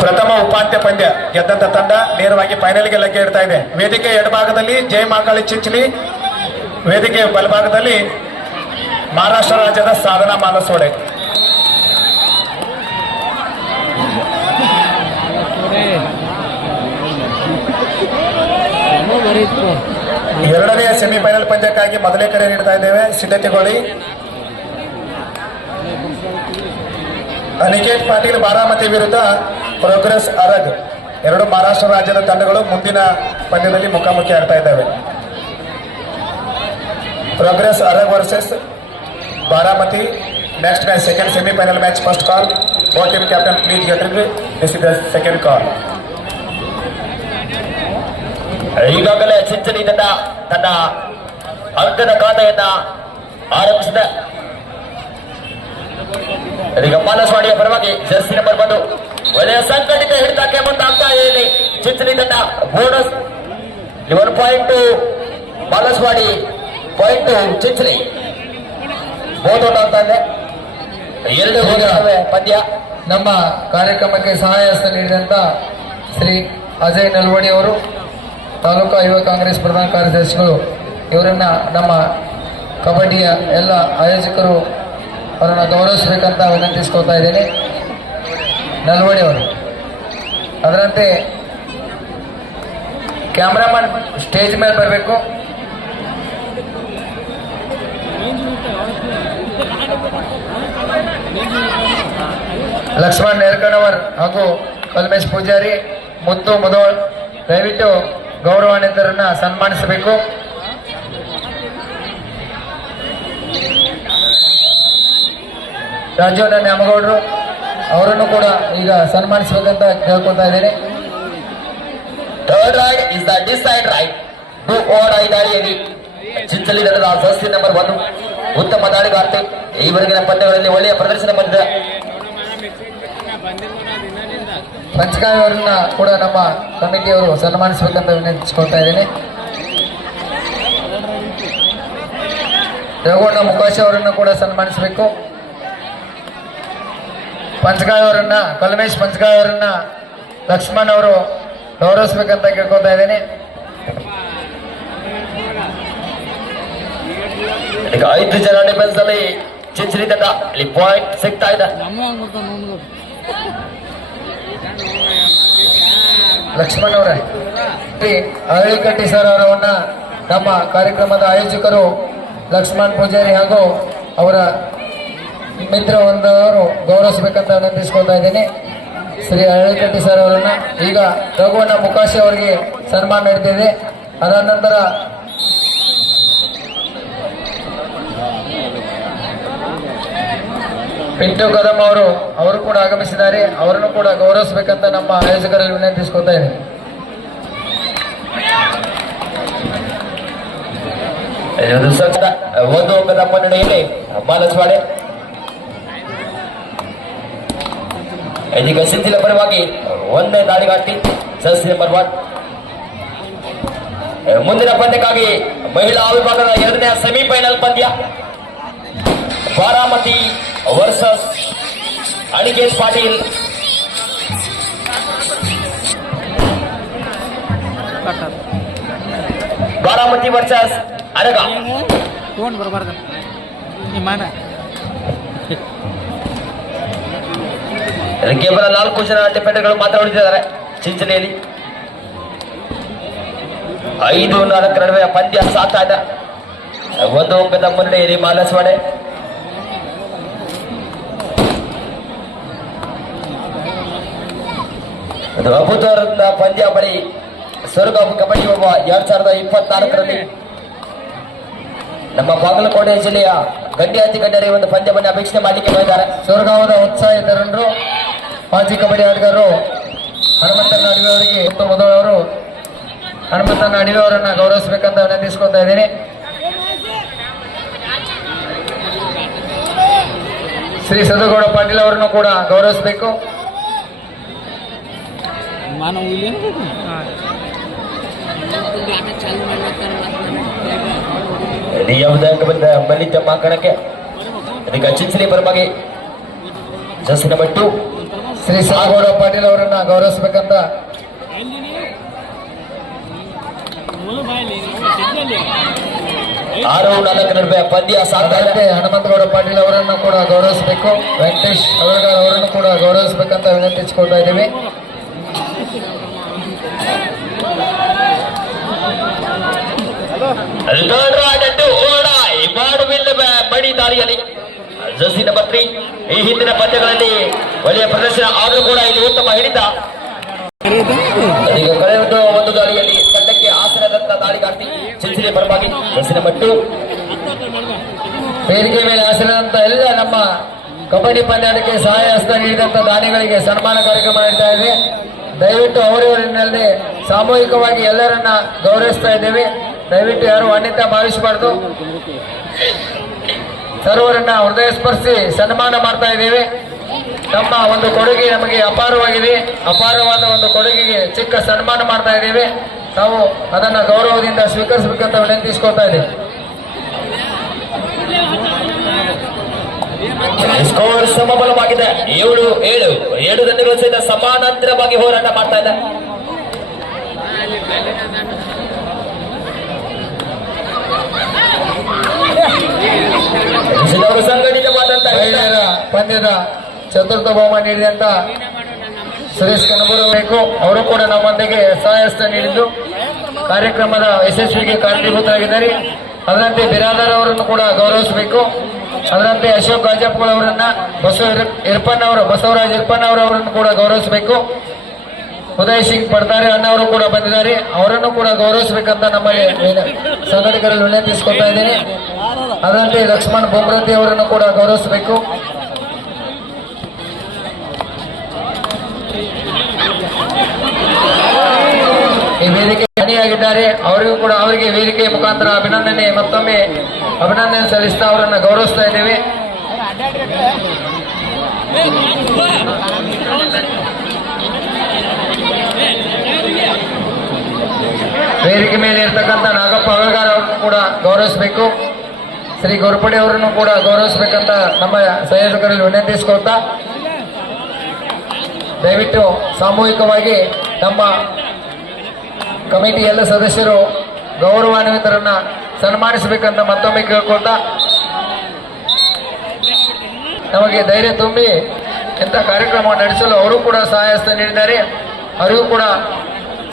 ಪ್ರಥಮ ಉಪಾಂತ್ಯ ಪಂದ್ಯ ಗೆದ್ದಂತ ತಂಡ ನೇರವಾಗಿ ಫೈನಲ್ಗೆ ಲಗ್ಗೆ ಇಡ್ತಾ ಇದೆ. ವೇದಿಕೆ ಎಡಭಾಗದಲ್ಲಿ ಜೈ ಮಾಕಾಳಿ ಚಿಂಚಲಿ, ವೇದಿಕೆ ಬಲಭಾಗದಲ್ಲಿ ಮಹಾರಾಷ್ಟ್ರ ರಾಜ್ಯದ ಸಾಧನಾ ಮಾನಸೋಡೆ. ಎರಡನೆಯ ಸೆಮಿಫೈನಲ್ ಪಂದ್ಯಕ್ಕಾಗಿ ಮೊದಲೇ ಕರೆ ನೀಡ್ತಾ ಇದ್ದೇವೆ, ಸಿದ್ಧತೆಗೊಳ್ಳಿ. ಅನಿಕೇತ್ ಪಾಟೀಲ್ ಬಾರಾಮತಿ ವಿರುದ್ಧ ಪ್ರೋಗ್ರೆಸ್ ಅರಗ್, ಎರಡು ಮಹಾರಾಷ್ಟ್ರ ರಾಜ್ಯದ ತಂಡಗಳು ಮುಂದಿನ ಪಂದ್ಯದಲ್ಲಿ ಮುಖಾಮುಖಿ ಆಗ್ತಾ ಇದ್ದಾವೆ. Progress Arag versus Baramati. Next match second semifinal match. First call, both team captain please get in. This is the second call. ಈಗಾಗಲೇ ಚಿಂಚಲಿ ತಂಡ ತನ್ನ ಅಂಕದ ಖಾತೆಯನ್ನ ಆರಂಭಿಸಿದೆ. ಇದೀಗ ಮಾನಸವಾಡಿಯ ಪರವಾಗಿ ಜರ್ಸಿ ನಂಬರ್ 1 ಒಳ್ಳೆಯ ಸಂಘಟಿತ ಹಿಡಿತಕ್ಕೆ ಮುಂದಾಗ್ತಾ ಇದೆ ಚಿಂಚಲಿ ತಂಡ. Bonus 1 point Manasawadi, point Chinchali. ಬೋಧೋಟ ಅಂತ ಇದೆ. 2 ಪಂದ್ಯ. ನಮ್ಮ ಕಾರ್ಯಕ್ರಮಕ್ಕೆ ಸಹಾಯ ಹಸ್ತ ನೀಡಿದಂತ ಶ್ರೀ ಅಜಯ್ ನಲ್ವಡಿ ಅವರು, ತಾಲೂಕಾ ಯುವ ಕಾಂಗ್ರೆಸ್ ಪ್ರಧಾನ ಕಾರ್ಯದರ್ಶಿಗಳು, ಇವರನ್ನ ನಮ್ಮ ಕಬಡ್ಡಿಯ ಎಲ್ಲ ಆಯೋಜಕರು ಅವರನ್ನು ಗೌರವಿಸಬೇಕಂತ ವಿನಂತಿಸ್ಕೊಳ್ತಾ ಇದ್ದೇನೆ. ನಲ್ವಡಿ ಅವರು, ಅದರಂತೆ ಕ್ಯಾಮ್ರಾಮನ್ ಸ್ಟೇಜ್ ಮೇಲೆ ಬರಬೇಕು. ಲಕ್ಷ್ಮಣ್ ನೇರ್ಕಣವರ್ ಹಾಗೂ ಕಲ್ಮೇಶ್ ಪೂಜಾರಿ, ಮುತ್ತು ಮುದೋಳ್ ದಯವಿಟ್ಟು ಗೌರವಾನ್ವಿತರನ್ನ ಸನ್ಮಾನಿಸಬೇಕು. ರಾಜೀವನ ನ್ಯಾಮಗೌಡರು ಅವರನ್ನು ಕೂಡ ಈಗ ಸನ್ಮಾನಿಸಬೇಕಂತ ಕೇಳ್ಕೊಳ್ತಾ ಇದ್ದೇನೆ. Third raid is the decide raid. Do or die ದಾಳಿಯಲ್ಲಿ ಚಿಂಚಲಿ ತಂಡದ ಜರ್ಸಿ ನಂಬರ್ 1 ಉತ್ತಮ ದಾಳಿಗಾರ್ತಿ. ಈವರೆಗಿನ ಪಂದ್ಯಗಳಲ್ಲಿ ಒಳ್ಳೆಯ ಪ್ರದರ್ಶನ ಬಂದಿದೆ. ಪಂಚಕಾಯಿ ಅವರನ್ನ ಕೂಡ ನಮ್ಮ ಕಮಿಟಿಯವರು ಸನ್ಮಾನಿಸಬೇಕಂತ ವಿನಂತಿಸಿಕೊಳ್ತಾ ಇದ್ದೇನೆ. ರಘುವಣ್ಣ ಮುಖಾಶಿ ಅವರನ್ನು ಕೂಡ ಸನ್ಮಾನಿಸಬೇಕು. ಪಂಚಕಾಯಿ ಅವರನ್ನ, ಕಲ್ಮೇಶ್ ಪಂಚಕಾಯಿ ಅವರನ್ನ ಲಕ್ಷ್ಮಣ್ ಅವರು ಗೌರವಿಸಬೇಕಂತ ಕೇಳ್ಕೊಳ್ತಾ ಇದ್ದೇನೆ. ಈಗ 5 ಜನ ಡಿಫೆನ್ಸ್ ಅಲ್ಲಿ ಚಿಂಚಲಿ ತಂಡ ಇಲ್ಲಿ ಪಾಯಿಂಟ್ ಸಿಗ್ತಾ ಇದೆ. ಲಕ್ಷ್ಮಣ್ ಅವರೇ, ಅರಳಿಕಟ್ಟಿ ಸರ್ ಅವರನ್ನ ನಮ್ಮ ಕಾರ್ಯಕ್ರಮದ ಆಯೋಜಕರು ಲಕ್ಷ್ಮಣ್ ಪೂಜಾರಿ ಹಾಗೂ ಅವರ ಮಿತ್ರ ಒಂದವರು ಗೌರವಿಸಬೇಕಂತ ವಿನಂತಿಸ್ಕೊಳ್ತಾ ಇದ್ದೇನೆ. ಶ್ರೀ ಅರಳಿಕಟ್ಟಿ ಸರ್ ಅವರನ್ನ. ಈಗ ರಘುವಣ್ಣ ಮುಖಾಶಿ ಅವರಿಗೆ ಸನ್ಮಾನ ನೀಡ್ತಿದೆ. ಅದಾದ ನಂತರ ಪಿಂಟು ಕದಂ ಅವರು ಕೂಡ ಆಗಮಿಸಿದ್ದಾರೆ. ಅವರನ್ನು ಕೂಡ ಗೌರವಿಸಬೇಕಂತ ನಮ್ಮ ಆಯೋಜಕರಲ್ಲಿ ವಿನಂತಿಸ್ಕೊಳ್ತಾ ಇದ್ದೇನೆ. ಒಂದು ಅಂಕದ ಮುನ್ನಡೆಯಲ್ಲಿ ಮಾನಸವಾಡೆ. ಇದೀಗ ಸಿದ್ಧಿಲ ಪರವಾಗಿ 1ನೇ ದಾಳಿಗಾರ್ತಿ ಜರ್ಸಿ ನಂಬರ್ 1. ಮುಂದಿನ ಪಂದ್ಯಕ್ಕಾಗಿ ಮಹಿಳಾ ವಿಭಾಗದ 2ನೇ ಸೆಮಿಫೈನಲ್ ಪಂದ್ಯ ಬಾರಾಮತಿ ವರ್ಸಸ್ ಅನಿಕೇತ್ ಪಾಟೀಲ್. ಬಾರಾಮತಿ ವರ್ಸಸ್ ಅರಗ. ಕೇವಲ 4 ಜನ ಡಿಫೆಂಡರ್ಗಳು ಮಾತ್ರ ಉಳಿದಿದ್ದಾರೆ ಚಿಂಚಲಿಯಲ್ಲಿ. 5-4 ನಡುವೆ ಪಂದ್ಯ ಸಾಗ್ತಾ ಇದೆ. 1 ಅಂಕದ ಮುನ್ನಡೆಯಲ್ಲಿ ಮಾನಸವಾಡೆ. ಅದು ಅಭೂತಪೂರ್ವ ಪಂದ್ಯ ಬಳಿ ಸ್ವರ್ಗ ಕಬಡ್ಡಿ ಒಬ್ಬ 2024ರಲ್ಲಿ ನಮ್ಮ ಬಾಗಲಕೋಟೆ ಜಿಲ್ಲೆಯ ಗಡ್ಡಿ ಗಡ್ಡರಿ ಒಂದು ಪಂದ್ಯವನ್ನು ಅಪೇಕ್ಷೆ ಮಾಡಲಿಕ್ಕೆ ಬಂದಿದ್ದಾರೆ. ಸ್ವರ್ಗಾವದ ಉತ್ಸಾಹಿತರರು, ಮಾಜಿ ಕಬಡ್ಡಿ ಆಟಗಾರರು ಹನುಮಂತನ ಅಡಿವೆ ಅವರಿಗೆ ಮೊದಲವರು ಹನುಮಂತನ ಅಡಿವೆ ಅವರನ್ನ ಗೌರವಿಸಬೇಕಂತ ವಿನಂತಿಸ್ಕೊಳ್ತಾ ಇದ್ದೇನೆ. ಶ್ರೀ ಸದಗೌಡ ಪಾಟೀಲ್ ಅವರನ್ನು ಕೂಡ ಗೌರವಿಸಬೇಕು. ಯಾವುದೇ ಬಂದ ಮಲ್ಲಿತ ಮಾಕಣಕ್ಕೆ ಇದೀಗ ಚಿಂಚಲಿ ಪರವಾಗಿ ಜರ್ಸಿ ನಂಬರ್ 2 ಶ್ರೀ ಸಾಗೌಡ ಪಾಟೀಲ್ ಅವರನ್ನ ಗೌರವಿಸಬೇಕಂತ 6-4 ನಡುವೆ ಪಂದ್ಯ ಸಾಗ್ತಾ ಇದೆ. ಹನುಮಂತಗೌಡ ಪಾಟೀಲ್ ಅವರನ್ನು ಕೂಡ ಗೌರವಿಸಬೇಕು. ವೆಂಕಟೇಶ್ ಅವರಗಾರ್ ಅವರನ್ನು ಕೂಡ ಗೌರವಿಸಬೇಕಂತ ವಿನಂತಿಸಿಕೊಳ್ತಾ ಇದ್ದೀವಿ. ಬಡಿ ದಾರಿಯಲ್ಲಿ ಜರ್ಸಿ ನಂಬರ್ 3 ಈ ಹಿಂದಿನ ಪಂದ್ಯಗಳಲ್ಲಿ ಒಳ್ಳೆಯ ಪ್ರದರ್ಶನ ಆದರೂ ಕೂಡ ಇಲ್ಲಿ ಉತ್ತಮ ಹಿಡಿತ. ಈಗ ಕಳೆದ ಒಂದು ದಾಳಿಯಲ್ಲಿ ತಂಡಕ್ಕೆ ಆಸನದಂತ ದಾಳಿಗಾರ್ತಿ ಚಿಂಚಲಿ ಪರವಾಗಿ ಜರ್ಸಿ ನಂಬರ್ 2 ವೇದಿಕೆ ಮೇಲೆ ಆಸನದಂತ ಎಲ್ಲ ನಮ್ಮ ಕಬಡ್ಡಿ ಪಂದ್ಯಾಟಕ್ಕೆ ಸಹಾಯ ಹಸ್ತ ನೀಡಿದಂತ ದಾನಿಗಳಿಗೆ ಸನ್ಮಾನ ಕಾರ್ಯಕ್ರಮ ನಡೀತಾ ಇದೆ. ದಯವಿಟ್ಟು ಅವರವರಿನಲ್ಲಿ ಸಾಮೂಹಿಕವಾಗಿ ಎಲ್ಲರನ್ನ ಗೌರವಿಸ್ತಾ ಇದ್ದೇವೆ. ದಯವಿಟ್ಟು ಯಾರು ಅನ್ಯತಾ ಭಾವಿಸಬಾರ್ದು. ಸರ್ವರನ್ನ ಹೃದಯ ಸ್ಪರ್ಶಿ ಸನ್ಮಾನ ಮಾಡ್ತಾ ಇದ್ದೇವೆ. ನಮ್ಮ ಒಂದು ಕೊಡುಗೆ ನಮಗೆ ಅಪಾರವಾಗಿದೆ. ಅಪಾರವಾದ ಒಂದು ಕೊಡುಗೆಗೆ ಚಿಕ್ಕ ಸನ್ಮಾನ ಮಾಡ್ತಾ ಇದ್ದೇವೆ. ನಾವು ಅದನ್ನ ಗೌರವದಿಂದ ಸ್ವೀಕರಿಸಬೇಕಂತ ವಿನಂತಿಸ್ಕೊಳ್ತಾ ಇದ್ದೇವೆ. ಸ್ಕೋರ್ ಸಮಬಲವಾಗಿದೆ. 7-7 7 ತಂಡಗಳು ಸಹಿತ ಸಮಾನಾಂತರವಾಗಿ ಹೋರಾಟ ಮಾಡ್ತಾ ಇದೆ. ಸಂಘಟಿತವಾದಂತಹ ಮಹಿಳೆಯರ ಪಂದ್ಯದ ಚತುರ್ಥ ಬಹುಮಾನ ನೀಡಿದಂತ ಸುರೇಶ್ ಕನಬೂರು ಬೇಕು ಅವರು ಕೂಡ ನಮ್ಮೊಂದಿಗೆ ಸಹಾಯಸ್ತ ನೀಡಿದ್ದು ಕಾರ್ಯಕ್ರಮದ ಯಶಸ್ವಿಗೆ ಕಾರಣೀಭೂತರಾಗಿದ್ದಾರೆ. ಅದರಂತೆ ಬಿರಾದರ್ ಅವರನ್ನು ಕೂಡ ಗೌರವಿಸಬೇಕು. ಅದರಂತೆ ಅಶೋಕ್ ಗಾಜಪ್ಪಗಳು ಅವರನ್ನ ಬಸವರಾಜ್ ಇರ್ಪನ್ನವರವರನ್ನು ಕೂಡ ಗೌರವಿಸಬೇಕು. ಉದಯ್ ಸಿಂಗ್ ಪಡ್ತಾರೆ ಅಣ್ಣವರು ಕೂಡ ಬಂದಿದ್ದಾರೆ. ಅವರನ್ನು ಕೂಡ ಗೌರವಿಸಬೇಕಂತ ನಮ್ಮಲ್ಲಿ ಸಂಘಟಕರಲ್ಲಿ ವಿನಂತಿಸಿಕೊಳ್ತಾ ಇದ್ದೇನೆ. ಅದರಂತೆ ಲಕ್ಷ್ಮಣ್ ಬೊಮ್ರತಿ ಅವರನ್ನು ಕೂಡ ಗೌರವಿಸಬೇಕು. ಈ ವೇದಿಕೆ ಹಾನಿಯಾಗಿದ್ದಾರೆ. ಅವರಿಗೂ ಕೂಡ ಅವರಿಗೆ ವೇದಿಕೆ ಮುಖಾಂತರ ಮತ್ತೊಮ್ಮೆ ಅಭಿನಂದನೆ ಸಲ್ಲಿಸ್ತಾ ಅವರನ್ನು ಗೌರವಿಸ್ತಾ ಇದ್ದೇವೆ. ವೇದಿಕೆ ಮೇಲೆ ಇರ್ತಕ್ಕಂಥ ನಾಗಪ್ಪ ಅವಳಗಾರ್ ಅವರನ್ನು ಕೂಡ ಗೌರವಿಸಬೇಕು. ಶ್ರೀ ಗೋರ್ಪಡೆ ಅವರನ್ನು ಕೂಡ ಗೌರವಿಸಬೇಕಂತ ನಮ್ಮ ಸಂಯೋಜಕರಲ್ಲಿ ವಿನಂತಿಸಿಕೊಳ್ತಾ ದಯವಿಟ್ಟು ಸಾಮೂಹಿಕವಾಗಿ ನಮ್ಮ ಕಮಿಟಿ ಎಲ್ಲ ಸದಸ್ಯರು ಗೌರವಾನ್ವಿತರನ್ನ ಸನ್ಮಾನಿಸಬೇಕಂತ ಮತ್ತೊಮ್ಮೆ ಕೇಳ್ಕೊಳ್ತಾ ನಮಗೆ ಧೈರ್ಯ ತುಂಬಿ ಇಂಥ ಕಾರ್ಯಕ್ರಮ ನಡೆಸಲು ಅವರು ಕೂಡ ಸಹಾಯಹಸ್ತ ನೀಡಿದ್ದಾರೆ. ಅವರಿಗೂ ಕೂಡ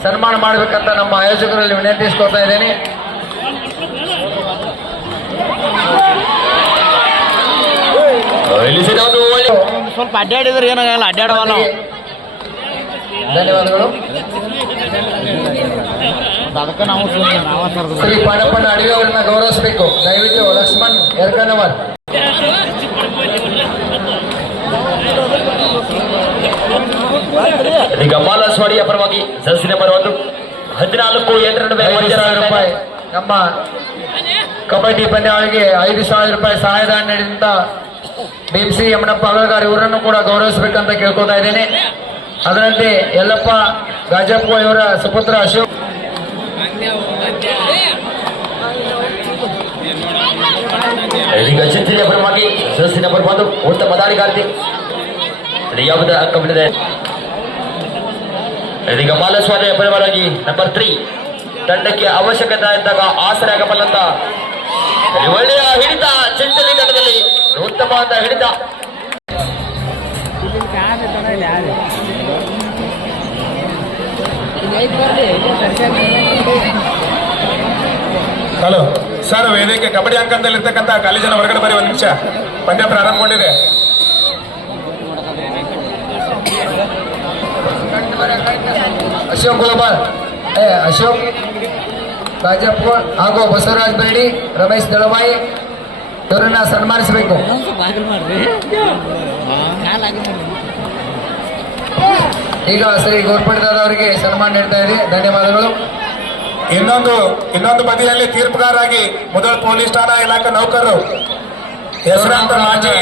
ಸನ್ಮಾನ ಮಾಡಬೇಕಂತ ನಮ್ಮ ಆಯೋಜಕರಲ್ಲಿ ವಿನಂತಿಸಿಕೊಳ್ತಾ ಇದ್ದೇನೆ. ಸ್ವಲ್ಪ ಅಡ್ಡಾಡಿದ್ರೆ ಏನಾಗಲ್ಲ, ಅಡ್ಡಾಡವಲ್ಲ. ಧನ್ಯವಾದಗಳು. ಅದಕ್ಕೆ ನಾವು ಶ್ರೀ ಪಾಡಪ್ಪನ ಅಡಿಗೆ ಅವರನ್ನ ಗೌರವಿಸಬೇಕು. ದಯವಿಟ್ಟು ಲಕ್ಷ್ಮಣ್ ಯರ್ಕನವರ್. ಈಗ ಬಾಲಸ್ವಾಡಿಯ ಪರವಾಗಿ ಜರ್ಸಿ ನಂಬರ್ 1 14-8 ನಡುವೆ 5,000 ರೂಪಾಯಿ ನಮ್ಮ ಕಬಡ್ಡಿ ಪಂದ್ಯಾವಳಿಗೆ 5,000 ರೂಪಾಯಿ ಸಹಾಯಧನ ನೀಡಿದಂತ BMC ಯಮನಪ್ಪ ಅವಳಗಾರ್ ಇವರನ್ನು ಕೂಡ ಗೌರವಿಸಬೇಕಂತ ಕೇಳ್ಕೊತಾ ಇದ್ದೇನೆ. ಅದರಂತೆ ಯಲ್ಲಪ್ಪ ಗಾಜಪ್ಪ ಇವರ ಸುಪುತ್ರ ಅಶೋಕ್ ಈಗ ಚಿಂಚಲಿಯ ಪರವಾಗಿ ಜರ್ಸಿ ನಂಬರ್ 1 ಉತ್ತಮ ದಾಳಿಗಾರ್ತಿ ಯಾವುದ ಅಂಕ ಬಿಟ್ಟಿದೆ. ಇದೀಗ ಬಾಲಸ್ವಾಮಿಯ ಪರವಾಗಿ ನಂಬರ್ 3 ತಂಡಕ್ಕೆ ಅವಶ್ಯಕತೆ ಇದ್ದಾಗ ಆಸರೆ ಆಗಬಲ್ಲಂತ ಒಳ್ಳೆಯ ಹಿಡಿತ ಚಿಂಚಲಿ ತಂಡದಲ್ಲಿ ಉತ್ತಮವಾದ ಹಿಡಿತ. ಹಲೋ ಸರ್, ವೇದಿಕೆ ಕಬಡ್ಡಿ ಅಂಕಣದಲ್ಲಿರ್ತಕ್ಕಂಥ ಕಾಲೇಜಿನ ಹೊರಗಡೆ ಬರೀ 1 ನಿಮಿಷ. ಪಂದ್ಯ ಪ್ರಾರಂಭಗೊಂಡಿದೆ. ಅಶೋಕ್ ಗುಲಬಾಲ್, ಅಶೋಕ್ ಗಾಜಪ್ಪ ಹಾಗೂ ಬಸವರಾಜ್ ಬೇಡಿ, ರಮೇಶ್ ದಳವಾಯಿ ಇವರನ್ನ ಸನ್ಮಾನಿಸಬೇಕು. ಈಗ ಶ್ರೀ ಗೋರ್ಪಡೆದಾದ ಅವರಿಗೆ ಸನ್ಮಾನ ನೀಡ್ತಾ ಇದೆ. ಧನ್ಯವಾದಗಳು. ಇನ್ನೊಂದು ಬದಿಯಲ್ಲಿ ತೀರ್ಪುಗಾರಾಗಿ ಮೊದಲ ಪೊಲೀಸ್ ಠಾಣಾ ಇಲಾಖೆ ನೌಕರರು ಹೆಸರಾಂತ ಮಾಜಿ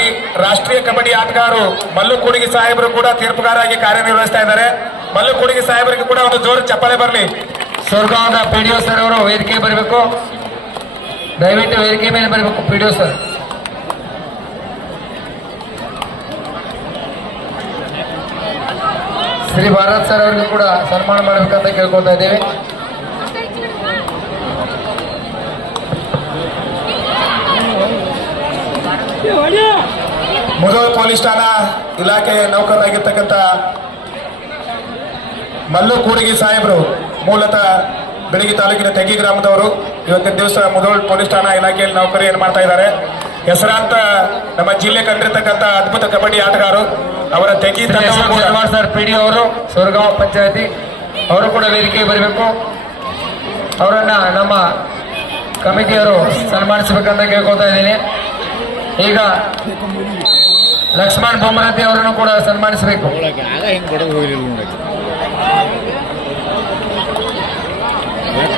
ರಾಷ್ಟ್ರೀಯ ಕಬಡ್ಡಿ ಆಟಗಾರರು ಮಲ್ಲು ಕೂಡಿಗೆ ಸಾಹೇಬರು ಕೂಡ ತೀರ್ಪುಗಾರಾಗಿ ಕಾರ್ಯನಿರ್ವಹಿಸ್ತಾ ಇದ್ದಾರೆ. ಮಲ್ಲು ಕೂಡಿಗೆ ಸಾಹೇಬರಿಗೆ ಕೂಡ ಒಂದು ಜೋರು ಚಪ್ಪಾಳೆ ಬರಲಿ. ಸ್ವರ್ಗಾವದ PDO ಸರ್ ಅವರು ವೇದಿಕೆ ಬರಬೇಕು. ದಯವಿಟ್ಟು ವೇದಿಕೆ ಮೇಲೆ ಬರಬೇಕು PDO sir. Shri Bharat sir ಅವರಿಗೂ ಕೂಡ ಸನ್ಮಾನ ಮಾಡಬೇಕಂತ ಕೇಳ್ಕೊಳ್ತಾ ಇದ್ದೇವೆ. ಮುಧೋಳ್ ಪೊಲೀಸ್ ಠಾಣಾ ಇಲಾಖೆ ನೌಕರರಾಗಿರ್ತಕ್ಕಂಥ ಮಲ್ಲು ಕೂಡಿಗಿ ಸಾಹೇಬರು ಮೂಲತಃ ಬೆಳಗಿ ತಾಲೂಕಿನ ತೆಗಿ ಗ್ರಾಮದವರು. ಇವತ್ತಿನ ದಿವಸ ಮುಧೋಳ್ ಪೊಲೀಸ್ ಠಾಣಾ ಇಲಾಖೆಯಲ್ಲಿ ನೌಕರಿಯನ್ನು ಮಾಡ್ತಾ ಇದ್ದಾರೆ. ಹೆಸರಾಂತ ನಮ್ಮ ಜಿಲ್ಲೆ ಕಂಡಿರ್ತಕ್ಕಂಥ ಅದ್ಭುತ ಕಬಡ್ಡಿ ಆಟಗಾರರು. ಅವರ ತೆಗಿ ಸರ್ ಪಿಡಿ ಅವರು ಸೊರಗಾಂವ್ ಪಂಚಾಯತಿ ಅವರು ಕೂಡ ವೇದಿಕೆಗೆ ಬರಬೇಕು. ಅವರನ್ನ ನಮ್ಮ ಕಮಿಟಿಯವರು ಸನ್ಮಾನಿಸಬೇಕಂತ ಕೇಳ್ಕೊತಾ ಇದ್ದೀನಿ. ಈಗ ಲಕ್ಷ್ಮಣ್ ಬೊಮ್ಮರತಿ ಅವರನ್ನು ಕೂಡ ಸನ್ಮಾನಿಸಬೇಕು. ಆಗ ಹಿಂಗೆ ಕೊಡೋದು ಹೋಗಿಲ್ಲ ನೋಡಕ್ಕೆ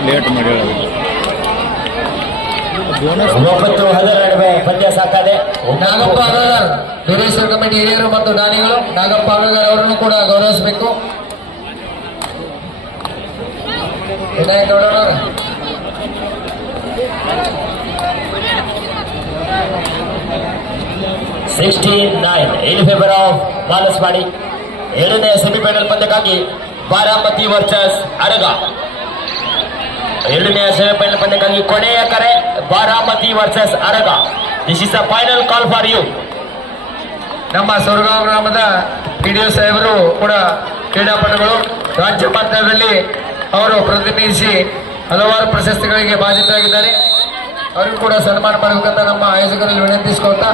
ಲೇಟ್ ಮಾಡಿ 9-10 ನಡುವೆ ಪಂದ್ಯ ಸಾಕಾದೆ. ನಾಗಪ್ಪ ಅಗಗಾರ್ ವೀರೇಶ್ವರ ಕಮಿಟಿ ಹಿರಿಯರು ಮತ್ತು ದಾನಿಗಳು ನಾಗಪ್ಪ ಅಗಗಾರ್ ಅವರನ್ನು ಕೂಡ ಗೌರವಿಸಬೇಕು. ವಿನಾಯಕ್ ಗೌಡರವರು in favor of ಬಾಲಸ್ವಾಡಿ. 7ನೇ ಸೆಮಿಫೈನಲ್ ಪಂದ್ಯಕ್ಕಾಗಿ ಬಾರಾಮತಿ ವರ್ಸಸ್ ಅರಗ. 7ನೇ ಸೆಮಿಫೈನಲ್ ಪಂದ್ಯಕ್ಕಾಗಿ ಕೊನೆಯ ಕರೆ Baramati versus Araga. This is a final call for you. ನಮ್ಮ ಸೊರಗಾಂವ್ ಗ್ರಾಮದ ಪಿಡಿಒ ಸಾಹೇಬರು ಕೂಡ ಕ್ರೀಡಾಪಟುಗಳು. ರಾಜ್ಯ ಮಟ್ಟದಲ್ಲಿ ಅವರು ಪ್ರತಿನಿಧಿಸಿ ಹಲವಾರು ಪ್ರಶಸ್ತಿಗಳಿಗೆ ಭಾಜನರಾಗಿದ್ದಾರೆ. ಅವರಿಗೂ ಕೂಡ ಸನ್ಮಾನ ಮಾಡಬೇಕಂತ ನಮ್ಮ ಆಯೋಜಕರಲ್ಲಿ ವಿನಂತಿಸಿಕೊಳ್ತಾ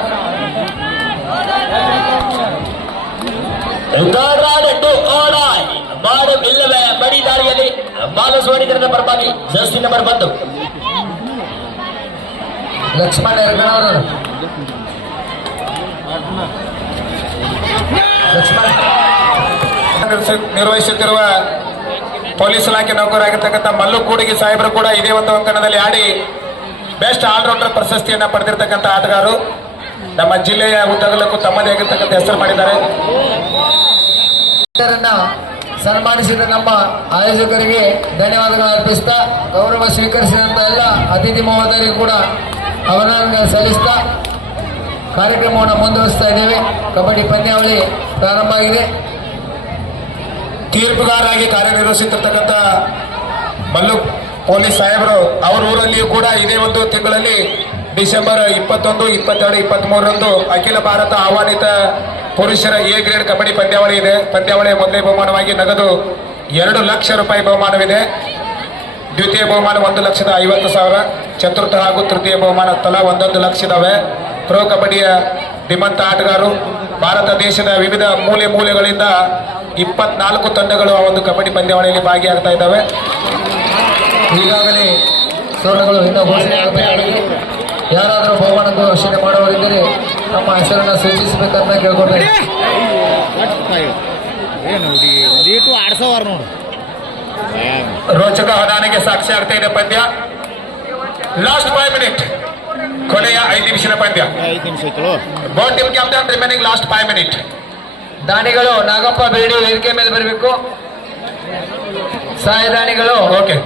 ಇಲ್ಲವೇ ಬಡಿ ದಾಳಿಯಲ್ಲಿ ಬಾಲಸ್ವಾಡಿ ತಂಡದ ಪರವಾಗಿ ಜರ್ಸಿ ನಂಬರ್ 1 ಲಕ್ಷ್ಮಣ ಯರಗಣವರು ನಿರ್ವಹಿಸುತ್ತಿರುವ ಪೊಲೀಸ್ ಇಲಾಖೆ ನೌಕರಾಗಿರ್ತಕ್ಕಂಥ ಮಲ್ಲು ಕೂಡಿಗಿ ಸಾಹೇಬರು ಕೂಡ ಇದೇ ಒಂದು ಅಂಕಣದಲ್ಲಿ ಆಡಿ ಬೆಸ್ಟ್ ಆಲ್ರೌಂಡರ್ ಪ್ರಶಸ್ತಿಯನ್ನ ಪಡೆದಿರ್ತಕ್ಕಂಥ ಆಟಗಾರರು. ನಮ್ಮ ಜಿಲ್ಲೆಯ ಉದ್ದಗಲಕ್ಕೂ ತಮ್ಮದೇ ಆಗಿರ್ತಕ್ಕಂಥ ಹೆಸರು ಮಾಡಿದ್ದಾರೆ. ಸನ್ಮಾನಿಸಿದ ನಮ್ಮ ಆಯೋಜಕರಿಗೆ ಧನ್ಯವಾದಗಳು ಅರ್ಪಿಸ್ತಾ ಗೌರವ ಸ್ವೀಕರಿಸಿದಂತ ಎಲ್ಲ ಅತಿಥಿ ಮಹೋದಯರಿಗೂ ಕೂಡ ಅಭಿನಂದನೆ ಸಲ್ಲಿಸ್ತಾ ಕಾರ್ಯಕ್ರಮವನ್ನು ಮುಂದುವರಿಸ್ತಾ ಇದ್ದೇವೆ. ಕಬಡ್ಡಿ ಪಂದ್ಯಾವಳಿ ಪ್ರಾರಂಭ ಆಗಿದೆ. ತೀರ್ಪುಗಾರರಾಗಿ ಕಾರ್ಯನಿರ್ವಹಿಸುತ್ತಿರ್ತಕ್ಕಂಥ ಮಲ್ಲು ಪೊಲೀಸ್ ಸಾಹೇಬರು ಅವರ ಊರಲ್ಲಿಯೂ ಕೂಡ ಇದೇ ಒಂದು ತಿಂಗಳಲ್ಲಿ ಡಿಸೆಂಬರ್ 21, 22, 23ರಂದು ಅಖಿಲ ಭಾರತ ಆಹ್ವಾನಿತ ಪುರುಷರ ಎ ಗ್ರೇಡ್ ಕಬಡ್ಡಿ ಪಂದ್ಯಾವಳಿ ಇದೆ. ಪಂದ್ಯಾವಳಿಯ ಮೊದಲನೇ ಬಹುಮಾನವಾಗಿ ನಗದು 2 ಲಕ್ಷ ರೂಪಾಯಿ ಬಹುಮಾನವಿದೆ. ದ್ವಿತೀಯ ಬಹುಮಾನ 1,50,000, ಚತುರ್ಥ ಹಾಗೂ ತೃತೀಯ ಬಹುಮಾನ ತಲಾ 1 ಲಕ್ಷ ಇದಾವೆ. ಪ್ರೊ ಕಬಡ್ಡಿಯ ಧೀಮಂತ ಆಟಗಾರರು ಭಾರತ ದೇಶದ ವಿವಿಧ ಮೂಲೆಗಳಿಂದ 24 ತಂಡಗಳು ಆ ಒಂದು ಕಬಡ್ಡಿ ಪಂದ್ಯಾವಳಿಯಲ್ಲಿ ಭಾಗಿಯಾಗ್ತಾ ಇದ್ದಾವೆ. ಈಗಾಗಲೇ ಸ್ವರ್ಣಗಳು ಇನ್ನೂ ಘೋಷಣೆ ಆಗಬೇಕಾಗಿದೆ. ಯಾರಾದರೂ ಬಹುಮಾನ ಘೋಷಣೆ ಮಾಡುವವರಿದ್ದರೆ ನಮ್ಮ ಹೆಸರನ್ನು ಸೂಚಿಸಬೇಕಂತ ಕೇಳ್ಕೊಳ್ತಾರೆ. ಏನು ಒಂದೀಟು ಆಡ್ಸೋವಾರ ನೋಡು. ರೋಚಕ ಹೊದಾನೆಗೆ ಸಾಕ್ಷಿ ಆಗ್ತಾ ಇದೆ ಪಂದ್ಯ. ಲಾಸ್ಟ್ 5 ಮಿನಿಟ್, ಕೊನೆಯ 5 ನಿಮಿಷದ ಪಂದ್ಯ. 5 ನಿಮಿಷ ಐತಳು. Both team captain remaining last 5 minute. ದಾನಿಗಳು ನಾಗಪ್ಪ ಬೇಡಿ ವೇದಿಕೆ ಮೇಲೆ ಬರಬೇಕು. ಸಹಾಯ ದಾನಿಗಳು ಓಕೆ,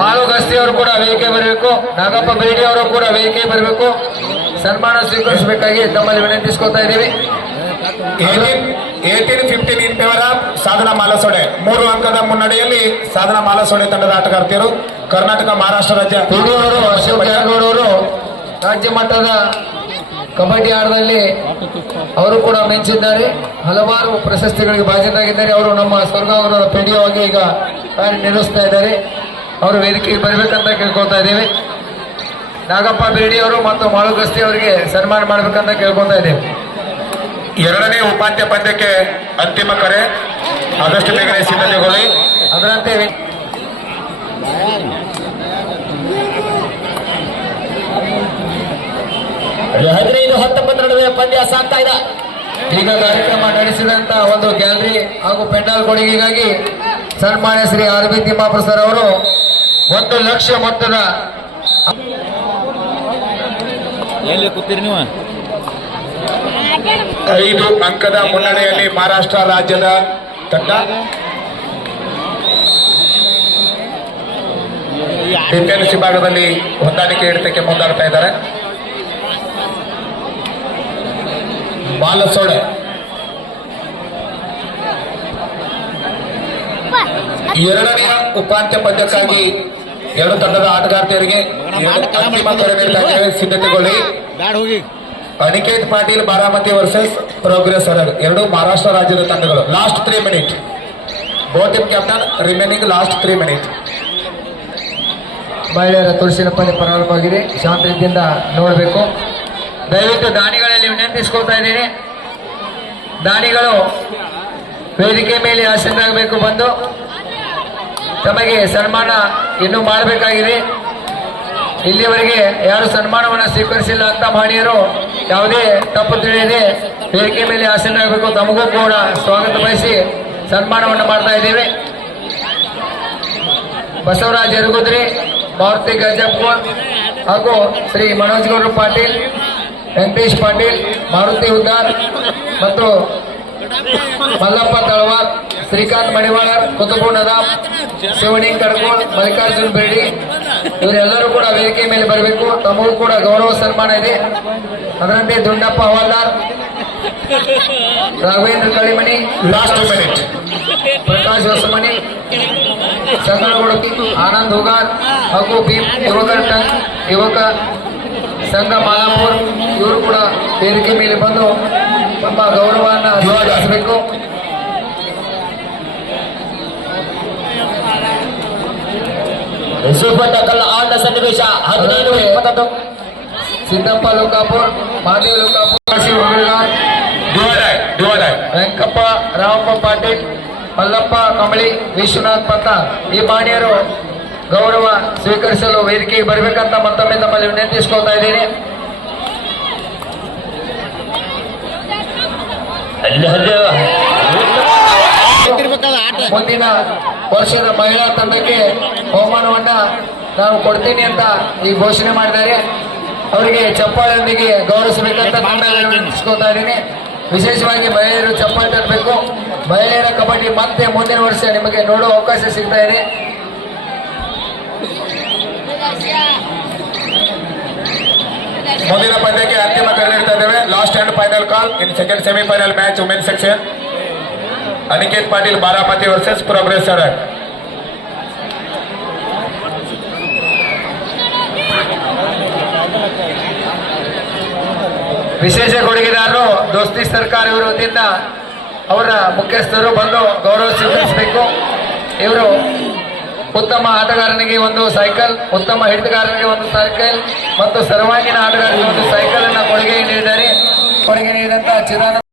ಮಾಳು ಗಸ್ತಿ ಅವರು ಕೂಡ ವೇದಿಕೆ ಬರಬೇಕು. ನಾಗಪ್ಪ ಬೇಡಿ ಅವರು ಕೂಡ ವೇದಿಕೆ ಬರಬೇಕು. ಸನ್ಮಾನ ಸ್ವೀಕರಿಸಬೇಕಾಗಿ ತಮ್ಮಲ್ಲಿ ವಿನಂತಿಸ್ಕೊತಾ ಇದ್ದೀವಿ. 18-15 ಇನ್ ಫೇವರ್ ಆಫ್ ಸಾಧನಾ ಮಾಲಸೋಡೆ. 3 ಅಂಕದ ಮುನ್ನಡೆಯಲ್ಲಿ ಸಾಧನಾ ಮಾಲಸೋಡೆ ತಂಡದ ಆಟಗಾರ್ತಿಯರು. ಕರ್ನಾಟಕ ಮಹಾರಾಷ್ಟ್ರ ರಾಜ್ಯ ಪಿಡಿ ಅವರು ಅಶೋಕ್ ಜಾರಗೌಡ ಅವರು ರಾಜ್ಯ ಮಟ್ಟದ ಕಬಡ್ಡಿ ಆಟದಲ್ಲಿ ಅವರು ಕೂಡ ಮಿಂಚಿದ್ದಾರೆ. ಹಲವಾರು ಪ್ರಶಸ್ತಿಗಳಿಗೆ ಭಾಜನರಾಗಿದ್ದಾರೆ. ಅವರು ನಮ್ಮ ಸ್ವರ್ಗಾವರ ಪಿಡಿಒ ಆಗಿ ಈಗ ಕಾರ್ಯನಿರ್ವಹಿಸ್ತಾ ಇದ್ದಾರೆ. ಅವರು ವೇದಿಕೆಗೆ ಬರಬೇಕಂತ ಕೇಳ್ಕೊಳ್ತಾ ಇದ್ದೇವೆ. ನಾಗಪ್ಪ ಬೇಡಿ ಅವರು ಮತ್ತು ಮಾಳು ಗಸ್ತಿ ಅವರಿಗೆ ಸನ್ಮಾನ ಮಾಡಬೇಕಂತ ಕೇಳ್ಕೊಳ್ತಾ ಇದ್ದೇವೆ. 2ನೇ ಉಪಾಂತ್ಯ ಪಂದ್ಯಕ್ಕೆ ಅಂತಿಮ ಕರೆ. ಆದಷ್ಟು ಬೇಗನೆ ಸಿದ್ಧತೆಗೊಳ್ಳಿ. ಅದರಂತೆ 15-19 ನಡುವೆ ಪಂದ್ಯ ಸಾಗ್ತಾ ಇದೆ. ಈಗ ಕಾರ್ಯಕ್ರಮ ನಡೆಸಿದಂತ ಒಂದು ಗ್ಯಾಲರಿ ಹಾಗೂ ಪೆಂಡಾಲ್ ಕೊಡುಗೆಗಾಗಿ ಸನ್ಮಾನ್ಯ Shri R B Timmapur sir ಅವರು 1 ಲಕ್ಷ ಮೊತ್ತದ ಎಲ್ಲಿ ಕೂತೀರಿ ನೀವು? 5 ಅಂಕದ ಮುನ್ನಡೆಯಲ್ಲಿ ಮಹಾರಾಷ್ಟ್ರ ರಾಜ್ಯದ ತಂಡ ಡಿಫೆನ್ಸ್ ವಿಭಾಗದಲ್ಲಿ ಹೊಂದಾಣಿಕೆ ಹಿಡಿತಕ್ಕೆ ಮುಂದಾಡ್ತಾ ಇದ್ದಾರೆ. ಬಾಲಸೋಡೆ ಎರಡನೆಯ ಉಪಾಂತ್ಯ ಪಂದ್ಯಕ್ಕಾಗಿ ಎರಡು ತಂಡದ ಆಟಗಾರ್ತಿಯರಿಗೆ ಅಂತಿಮ ಕರೆ ನೀಡ್ತಾ ಇದ್ದೇವೆ. ಸಿದ್ಧತೆಗೊಳ್ಳಿ. ಬ್ಯಾಡ ಹೋಗಿ ಅನಿಕೇತ್ ಪಾಟೀಲ್ ಬಾರಾಮತಿ ವರ್ಸಸ್ ಪ್ರೋಗ್ರೆಸ್ ಹೊರಗ್, ಎರಡು ಮಹಾರಾಷ್ಟ್ರ ರಾಜ್ಯದ ತಂಡಗಳು. Last 3 minute. Both team captain remaining last 3 minute. ಮಹಿಳೆಯರ ತುಳಸಿನ ಪಂದ್ಯ ಪ್ರಾರಂಭವಾಗಿದೆ. ಶಾಂತ ರೀತಿಯಿಂದ ನೋಡಬೇಕು. ದಯವಿಟ್ಟು ದಾನಿಗಳಲ್ಲಿ ವಿನಂತಿಸ್ಕೊಳ್ತಾ ಇದ್ದೀನಿ, ದಾನಿಗಳು ವೇದಿಕೆ ಮೇಲೆ ಆಸೀನರಾಗಬೇಕು. ಬಂದು ತಮಗೆ ಸನ್ಮಾನ ಇನ್ನೂ ಮಾಡಬೇಕಾಗಿದೆ. ಇಲ್ಲಿಯವರೆಗೆ ಯಾರು ಸನ್ಮಾನವನ್ನು ಸ್ವೀಕರಿಸಿಲ್ಲ ಅಂತ ಮಹನೀಯರು ಯಾವುದೇ ತಪ್ಪು ತಿಳಿಯದೆ ವೇದಿಕೆ ಮೇಲೆ ಆಸೀನರಾಗಬೇಕು. ತಮಗೂ ಕೂಡ ಸ್ವಾಗತ ಬಯಸಿ ಸನ್ಮಾನವನ್ನು ಮಾಡ್ತಾ ಇದ್ದೇವೆ. ಬಸವರಾಜ್ ಯರಗುದ್ರಿ, ಮಾರುತಿ ಗಜಪ್ಕೋಳ್ ಹಾಗೂ ಶ್ರೀ ಮನೋಜ್ ಗೌಡ್ರ ಪಾಟೀಲ್, ವೆಂಕಟೇಶ್ ಪಾಟೀಲ್, ಮಾರುತಿ ಉದ್ದಾರ್ ಮತ್ತು ಮಲ್ಲಪ್ಪ ತಳವಾರ್, ಶ್ರೀಕಾಂತ್ ಮಡಿವಾಳರ್, ಕುತುಬು ನದಾಮ್, ಶಿವಣಿ ಕಡ್ಕೋಳ್, ಮಲ್ಲಿಕಾರ್ಜುನ್ ಬೇಡಿ ಇವರೆಲ್ಲರೂ ಕೂಡ ವೇದಿಕೆ ಮೇಲೆ ಬರಬೇಕು. ತಮಗೂ ಕೂಡ ಗೌರವ ಸನ್ಮಾನ ಇದೆ. ಅದರಂತೆ ದುಂಡಪ್ಪ ಹವಾಲ್ದಾರ್, ರಾಘವೇಂದ್ರ ಕಳಿಮಣಿ, ಲಾಸ್ಟ್ ಮಿನಿಟ್. ಪ್ರಕಾಶ್ ಹೊಸಮನಿ, ಸಂಗನಗುಡಕಿ, ಆನಂದ್ ಹುಗಾರ್ ಹಾಗೂ ಭೀಮ್ ಯುವಕ ಸಂಘ ಮಾಲಾಪುರ್ ಇವರು ಕೂಡ ವೇದಿಕೆ ಮೇಲೆ ಬಂದು ತಮ್ಮ ಗೌರವವನ್ನು ಸ್ವಾಗತಿಸಬೇಕು. ಸೂಪರ್ ಟಕ್ಕಲ್ ಆಟ ಸನ್ನಿವೇಶ 15-21. ಸಿದ್ದಪ್ಪ ಲೋಕಾಪುರ್, ಮಾದೇವ್ ಲೋಕಾಪುರ್, ಹುಡುಗಾರ್, ವೆಂಕಪ್ಪ ರಾಮಪ್ಪ ಪಾಟೀಲ್, ಮಲ್ಲಪ್ಪ ಕಮಳಿ, ವಿಶ್ವನಾಥ್ ಪತ್ತಾರ್ ಈ ಮಾನ್ಯರು ಗೌರವ ಸ್ವೀಕರಿಸಲು ವೇದಿಕೆಗೆ ಬರಬೇಕಂತ ಮತ್ತೊಮ್ಮೆ ತಮ್ಮಲ್ಲಿ ವಿನಂತಿಸ್ಕೊಳ್ತಾ ಇದ್ದೀನಿ. ಇರ್ಬೇಕಾದ ಆಟ ಮುಂದಿನ ವರ್ಷದ ಮಹಿಳಾ ತಂಡಕ್ಕೆ ಬಹುಮಾನವನ್ನ ನಾನು ಕೊಡ್ತೀನಿ ಅಂತ ಈ ಘೋಷಣೆ ಮಾಡಿದ್ದಾರೆ. ಅವರಿಗೆ ಚಪ್ಪಾಳೆಯೊಂದಿಗೆ ಗೌರವಿಸಬೇಕಂತ ತಮ್ಮಲ್ಲಿ ವಿನಂತಿಸ್ಕೊಳ್ತಾ ಇದ್ದೀನಿ. ವಿಶೇಷವಾಗಿ ಮಹಿಳೆಯರು ಚಪ್ಪಾಳೆ ತರಬೇಕು. ಮಹಿಳೆಯರ ಕಬಡ್ಡಿ ಮತ್ತೆ ಮುಂದಿನ ವರ್ಷ ನಿಮಗೆ ನೋಡುವ ಅವಕಾಶ ಸಿಗ್ತಾ ಇದೆ. ಮುಂದಿನ ಪಂದ್ಯಕ್ಕೆ ಅಂತಿಮ ಕರೆ ನೀಡ್ತಾ ಇದ್ದೇವೆ. Last and final call in second semifinal match women section. Aniket Patil Baramati versus progress ಹೊರಗ್. ವಿಶೇಷ ಕೊಡುಗೆದಾರರು ದೋಸ್ತಿ ಸರ್ಕಾರ ವತಿಯಿಂದ ಅವರ ಮುಖ್ಯಸ್ಥರು ಬಂದು ಗೌರವ ಸ್ವೀಕರಿಸಬೇಕು. ಇವರು ಉತ್ತಮ ಆಟಗಾರನಿಗೆ ಒಂದು ಸೈಕಲ್, ಉತ್ತಮ ಹಿಡಿತಗಾರನಿಗೆ ಒಂದು ಸೈಕಲ್ ಮತ್ತು ಸರ್ವಾಂಗೀಣ ಆಟಗಾರನಿಗೆ ಒಂದು ಸೈಕಲ್ ಅನ್ನು ಕೊಡುಗೆ ನೀಡಿದ್ದಾರೆ. ಕೊಡುಗೆ ನೀಡಿದಂತಹ ಚಿದಾನಂದ